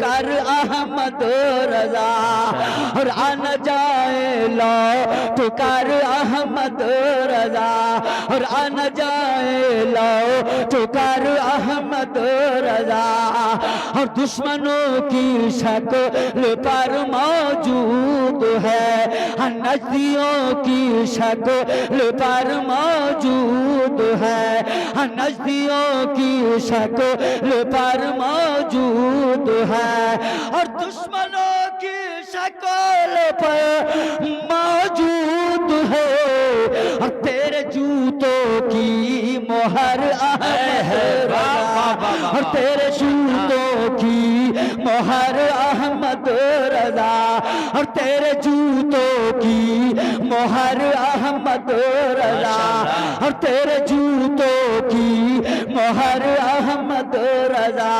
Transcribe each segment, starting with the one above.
کر احمد رضا اور آنا جائے لوٹ کر احمد رضا اور آنا جائے لوٹ کر احمد رضا اور دشمنوں کی شکل پر موجود ہے نجدیوں کی شکل پر موجود ہے نجدیوں کی شکل پر موجود ہے اور دشمنوں کی شکل پر موجود ہے اور تیرے جوتوں کی مہر احمد رضا اور تیرے جوتوں کی مہر احمد رضا اور تیرے جوتوں کی مہر احمد رضا اور تیرے جوتوں کی مہر احمد رضا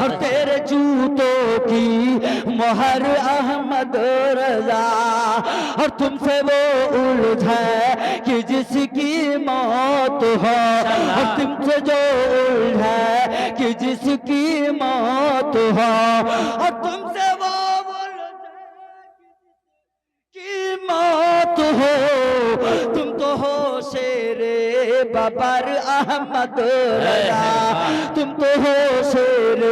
اور تیرے جوتوں کی مہر احمد رضا اور تم سے وہ الجھے کہ جس کی موت ہو اور تم سے جو الجھے کہ جس کی موت ہو اور تم سے وہ کی موت ہو تم تو ہو شیر ببر احمد رضا تم تو ہو شیر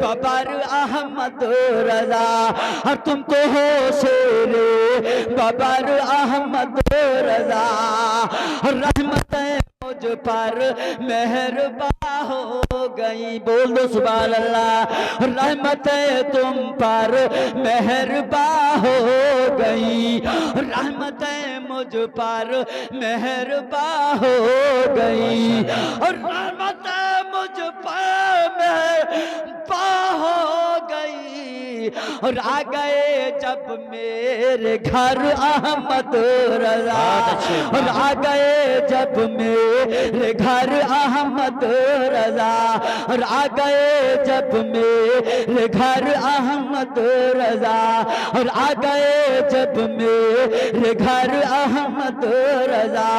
ببر احمد رضا اور تم تو ہو شیر ببر احمد رضا رحمتیں مجھ پر مہرباں ہو گئی بول دو سبحان اللہ رحمتیں تم پر مہرباں ہو گئی رحمتیں مجھ پر مہرباں ہو گئی اور رحمتیں مجھ پر مہرباں ہو گئی اور آ گئے جب میرے گھر احمد رضا اور آ گئے جب میرے گھر احمد رضا اور آ گئے جب میرے گھر احمد رضا اور آ گئے جب میرے گھر احمد رضا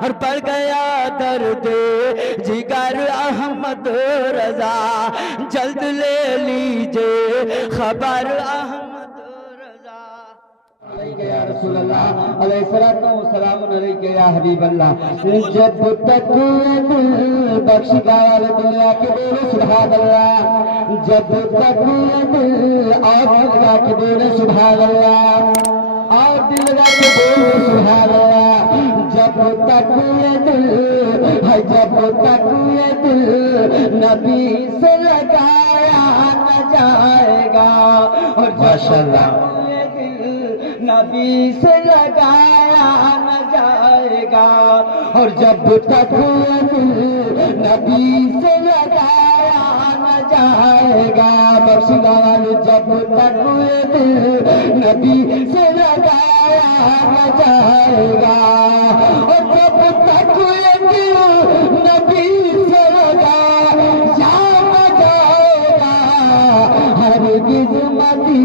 اور بڑھ گیا درد جگر احمد رضا جلد لے لیجئے خبر احمد رضا علیکہ یا رسول اللہ علیہ السلام علیکہ یا حبیب اللہ جب تک دل بخش گال دنیا کے بولے سبحان اللہ جب تک دل اور لگا کے بولے سبحان اللہ اور دل لگا کے بولے سبحان اللہ جب تک یہ دل ہے جب تک یہ دل نبی سے لگایا نہ جائے گا اور ماشاءاللہ نبی سے لگایا نہ جائے گا اور جب تک نبی سے لگایا نہ جائے گا بخشدار جب تک نبی سے لگایا نہ جائے گا اور جب تک نبی سے لگایا نہ جائے گا ہرگز مدی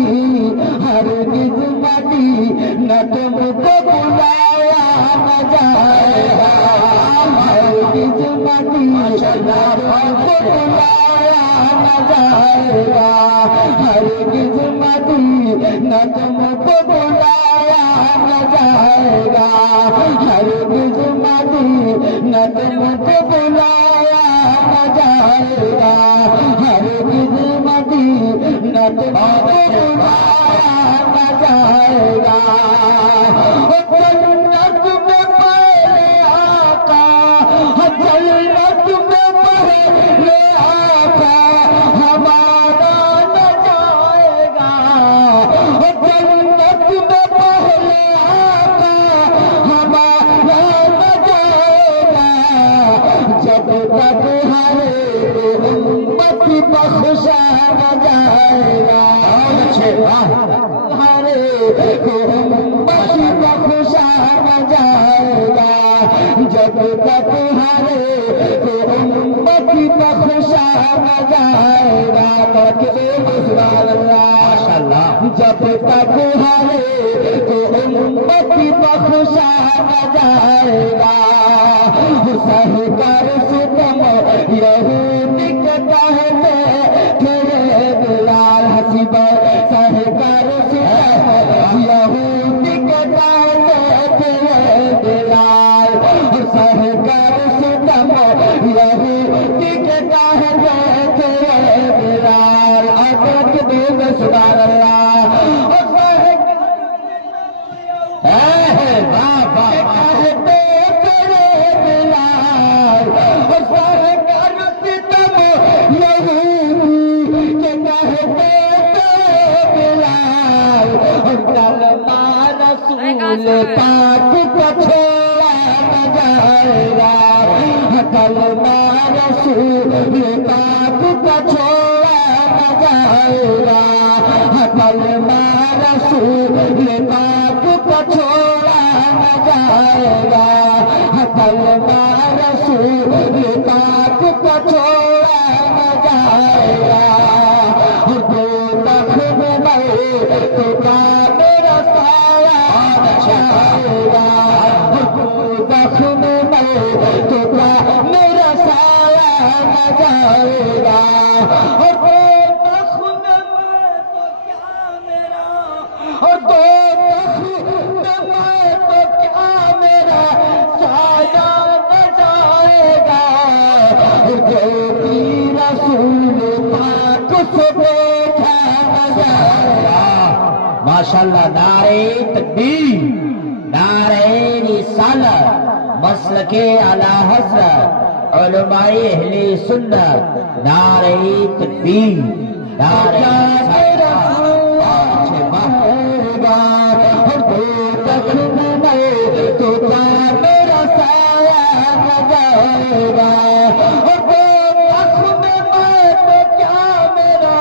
نہ تم کو بلایا نہ جائے گا ہرگز مدی نہ تم کو بلایا نہ جائے گا ہرگز مدی نہ تم کو بلایا نہ جائے گا ہرگز مدی نہ تم کو بلایا نہ جائے گا ہرگز مدی نہ تم کو بلایا نہ جائے گا جنت میں پہلے آقا جنت میں پہلے آقا ہمارا نہ جائے گا جنت میں پہلے آقا ہمارا نہ جائے گا جب تک ہمارے امت بخشا نہ جائے گا ہمارے امت بخشا نہ جائے گا جب تک ہمارے امت بخشا نہ جائے گا سبحان اللہ جب تک ہمارے امت بخشا نہ جائے گا سہ کر ستم یہود کے تحت تیرے بلال کہتے تیرے بلال اور سرکار ستم یہودی کہ کہتے تیرے بلال اور کلمہ رسول پاک کا چھوڑا نہ جائے گا کلمہ رسول پاک کا چھوڑا نہ جائے گا کلمہ رسول پاک کا چھوڑا نہ جائے گا کلمہ رسول پاک کا چھوڑا نہ جائے گا دو دخل میں تو کا میرا سایہ نہ جائے گا دو دخل میں تو کا میرا سایہ نہ جائے گا اور دو دخل میں تو کیا میرا اور دو دخل میں تو کیا میرا سایہ نہ جائے گا جو بھی رسول پاک سے دیکھا نہ جائے گا ماشاءاللہ نعرہ تکبیر نعرہ رسالت مسلک اعلی حضرت علماء اہل سنت نعرہ تکبیر نعرہ تو میرا سایہ نہ جائے گا اور دو دخل میں تو کیا میرا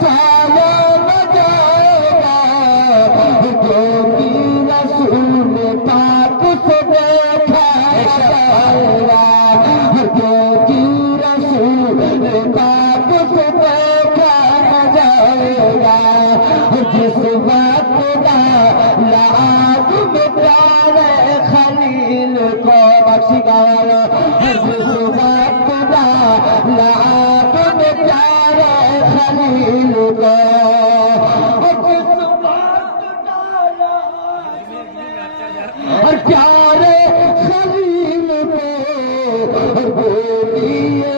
سایہ نہ جائے گا جو بھی رسول پاک سے دیکھا نہ جائے گا جو بھی رسول پاک سے دیکھا نہ جائے گا جس وقت لعاب میں پیارے خلیل کو بخشی گایا جس وقت لعاب میں پیارے خلیل کو اور پیارے خلیل کو بولیے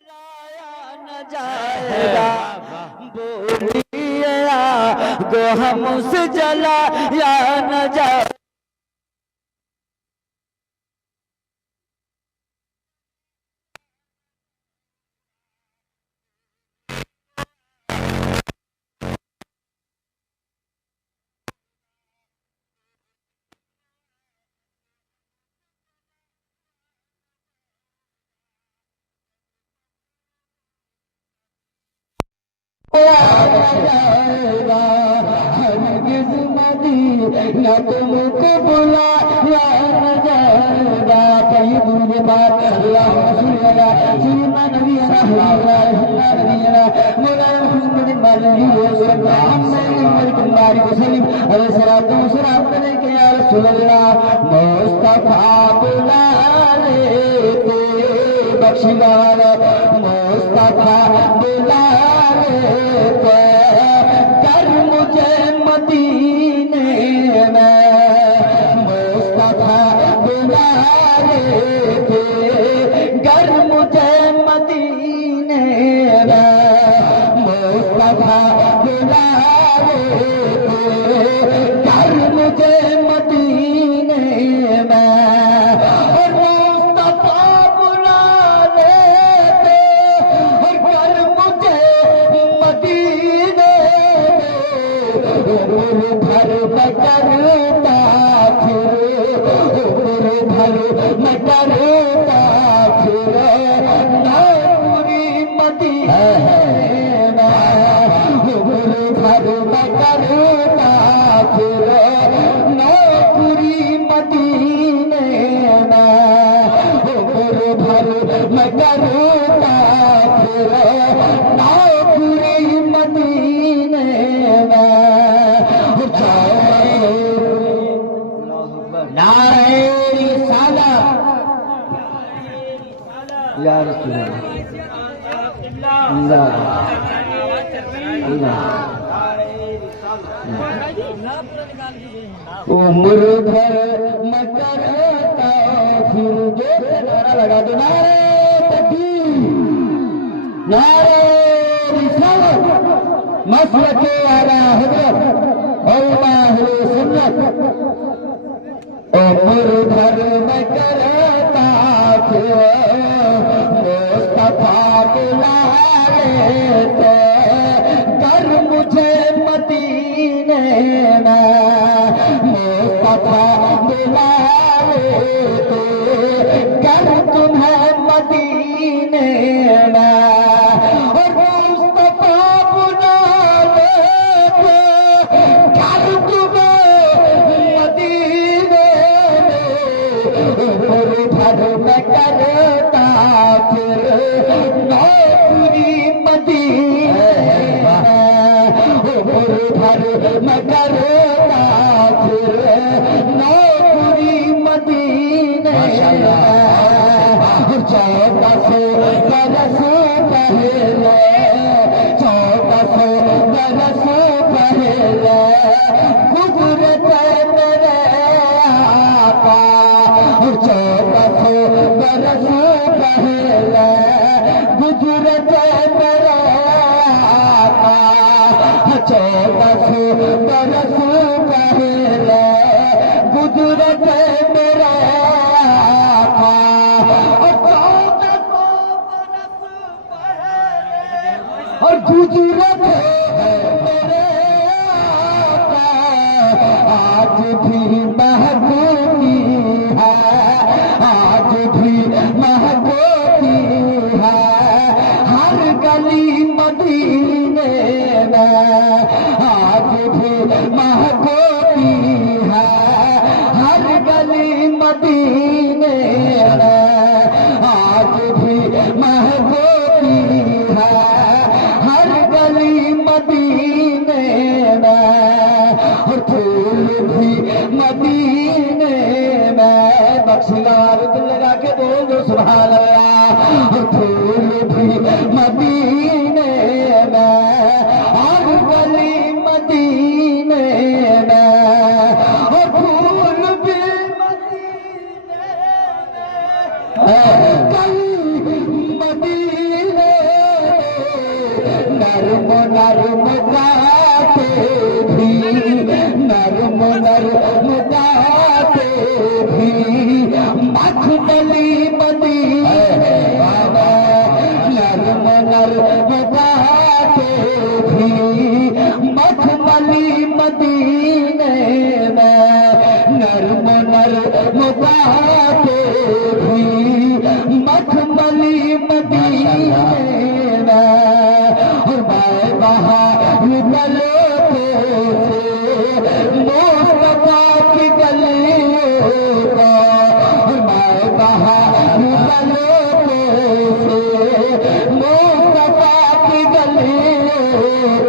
چلایا نہ جائے گا بولیے گو ہم سے جلایا نہ جائے ہرگز مدینہ تم کو بلایا نہ جائے گا کہیں دور بات اللہ رسول اللہ سیدنا نبی اللہ نبینا مولانا محمد مالکی محمد باری وسلم علیہ الصلوۃ والسلام علیک یا رسول اللہ مصطفیٰ بلا لیتے بخشی والا مصطفیٰ بلا لیتے کر مجھے مدینے میں مصطفیٰ بلا لیتے گر مجھے مدینے میں مصطفیٰ بلا لیتے گر مجھے مدینے میں اور مصطفیٰ بلا لیتے اور گر مجھے مدینے بھر بکرتا پھر بھر مکرتا پھر نہ پوری مدینے میں بھر مکرتا پھر نہ پوری مدینے میں بھر مکرتا پھر نہ پوری مدینے میں نعرہ رسالت یا رسول اللہ عمر بھر میں کرتا پھر جو نعرہ لگا دو نعرہ تکبیر نعرہ رسالت مسلک اعلی حضرت اور ماہر سنت عمر بھر میں کرتا پھر مصطفیٰ بلا لیتے کر مجھے مدینے میں مصطفیٰ بلا لیتے کر تمہیں مدینے میں اور مصطفیٰ بلا لیتے کر تمہیں مدینے میں عمر بھر میں کرتا پھر نوکری مدینے عمر بھر میں کرتا پھر نوکری مدینے 1400 برس پہلے 1400 برس پہلے گزرتے میرے آقا 1400 برس پہلے گزرتے میرے آقا 1400 برس پہلے گزرتے میرے آقا اور گزرتے میرے آقا آج بھی محبوبی ہے آج بھی محبوبی ہے ہر گلی مدینے میں آج بھی محبوبی ہے ہر گلی مدینے میں آج بھی محبوبی ہے ہر گلی مدینے میں اور پھول بھی مدینے میں بخشگار دل لگا کے بول دو سبحان اللہ اور پھول بھی مدینے میں ہر گلی مدینے میں اور پھول بھی مدینے میں گلی مدینے نرم نرم گاتے بھی نرم نرم گاتے بھی مخملی مدینے نرم نرم گاتے بھی مخملی مدینے میں نرم نرم گاتے بھی مخملی مدینے میں اور بائے بہار گلوتے سے مصطفیٰ کی گلیوں کا اور بائے بہار گلوتے سے مصطفیٰ کی گلیوں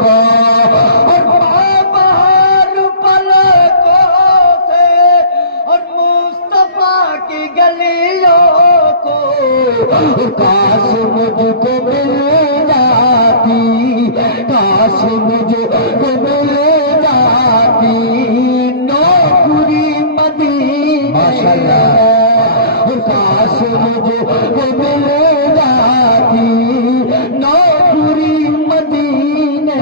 کا اور بائے بہار پلکوں سے اور مصطفیٰ کی گلیوں کو کاش مجھ کو مل جاتی کاش مجھ کو مل جاتی نوکری مدینے میں کاش مجھ کو مل جاتی نوکری مدینے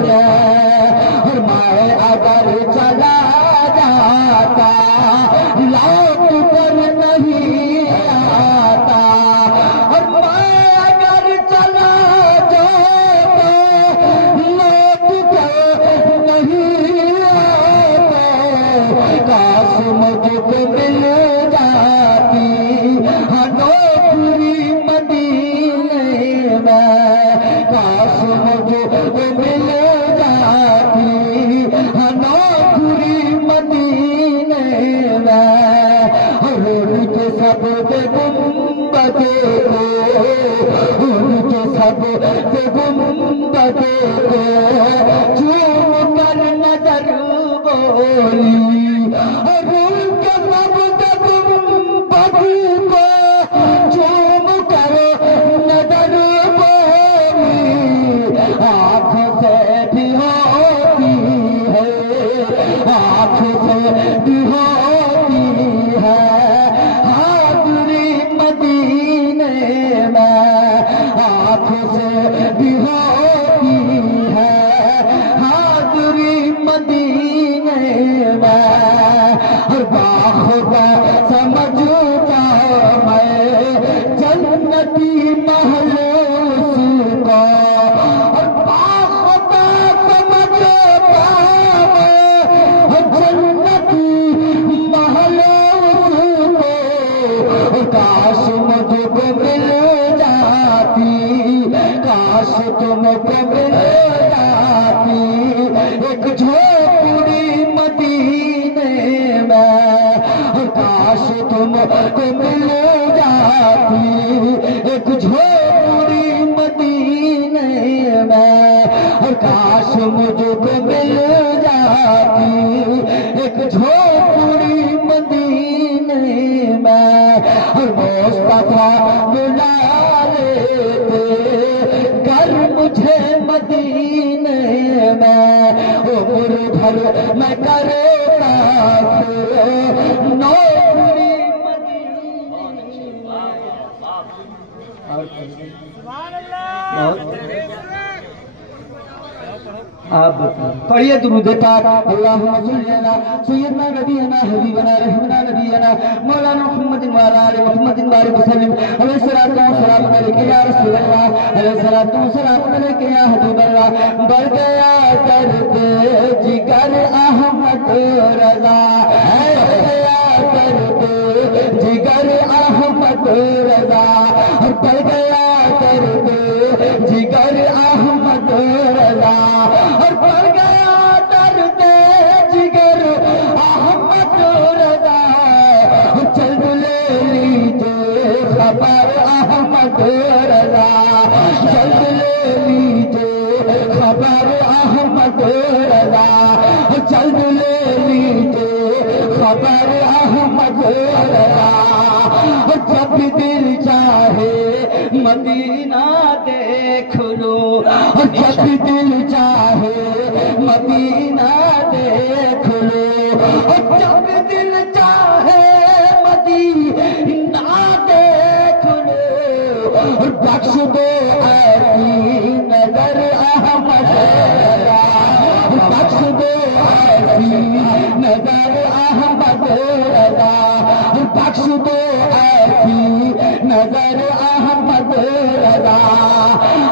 میں اور میں اگر چلا جاتا لوٹ کر نہیں آتا اور میں اگر چلا جاتا لوٹ کر نہیں آتا کاش مجھ کو مل جاتی نوکری مدینے میں کاش مجھ کو مل جاتی نوکری مدینے میں ان کے سب کے گنبدے کو ان کے سب کے گنبدے کو چوم کر نظر بولی اور ان کے سب کے گنبد کو چوم کر نظر بولی آنکھوں سے بھی ہوتی ہے آنکھوں سے بھی ہوتی ہے حاضری مدینے میں آنکھوں سے بھی ہوتی ہے حاضری مدینے باخدا سمجھتا میں جنتی محلوس کو باخدا سمجھتا میں جنتی محلوس کو کاش مجھ کو مل جاتی کاش تم کو مل جاتی ایک جھوپڑی مدینے میں کاش تم کو مل جاتی ایک جھوپڑی مدینے میں کاش مجھ کو مل جاتی ایک جھوپڑی مدینے میں مصطفیٰ بلا لیتے گر مجھے مدینے میں عمر بھر میں کرتا نوکری آپ پڑھیے درود پاک اللہم صلی علی سیدنا نبینا حبیبنا رحمنا نبینا مولانا محمد وعلی آل محمد بارک وسلم علیہ الصلوۃ والسلام علیک یا رسول اللہ علیہ الصلوۃ والسلام علیک یا حبیب اللہ بڑھ گیا درد جگر احمد رضا بڑھ گیا درد جگر احمد رضا بڑھ گیا درد جگر احمد رضا اور پڑ گیا درد جگر احمد رضا چل لے لیجیے خبر احمد رضا چل لے لیجیے خبر احمد رضا چل لے لیجیے خبر احمد رضا جب دل چاہے مدینہ دیکھ لو جب دل چاہے مدینہ دیکھ لو جب دل چاہے مدینہ دیکھ لو بخش دو ایسی نظر احمد رضا بخش دو ایسی نظر احمد رضا بخش دو ایسی نظر احمد رضا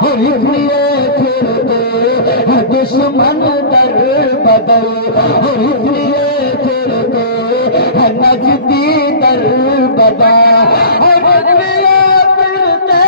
اس لیے پھرتے دشمن در بدل اس لیے پھرتے نجدی در بدل اس لیے پھرتے